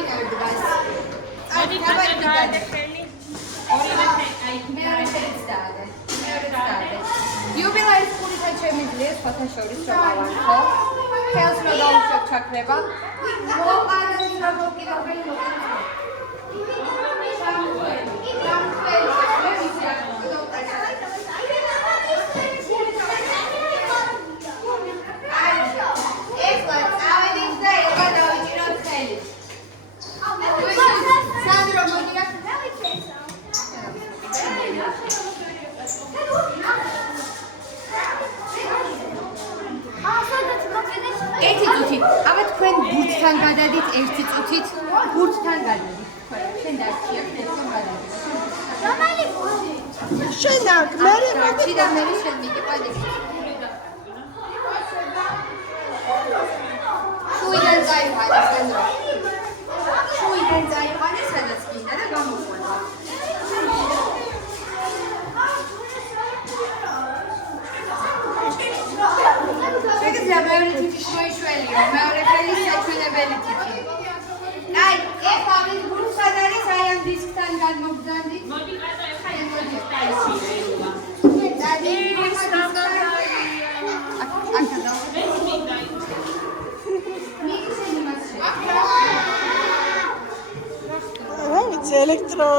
ვინერ დგას? მოდი გადავიდე ხელი. ორივე მეორე ხელიც დაადე. იუბილეის ფულით შემიძლია სხვათა შორის რომ ავანხო. ხელს რომ დავუშვებ ჩაქრება. მოყარდა რომ მოკიდებელი მოყარდა. ერთი წუთი. აბა თქვენ ბურთთან გადადით ერთი წუთით. ბურთთან გადადით. შენ დარჩია ფესო გადადით. რომელი ბურთი? შენ აქ მე მეჩი და მე შენ მიგიყვანები. შუიდან წაიყვანე სანდრო. შუიდან წაიყვანე სადაც გინდა და გამოყვანა. შეგიძლია მეორე თითი მოიშველიო, მეორე ხელი საჩვენებელი თითი. აი, ეს ამის ბურთს სად არის აი ამ დისკთან გადმოგზავნით? მოდი ყადა ეხა მოდი დაისირო. დადი, ელექტრო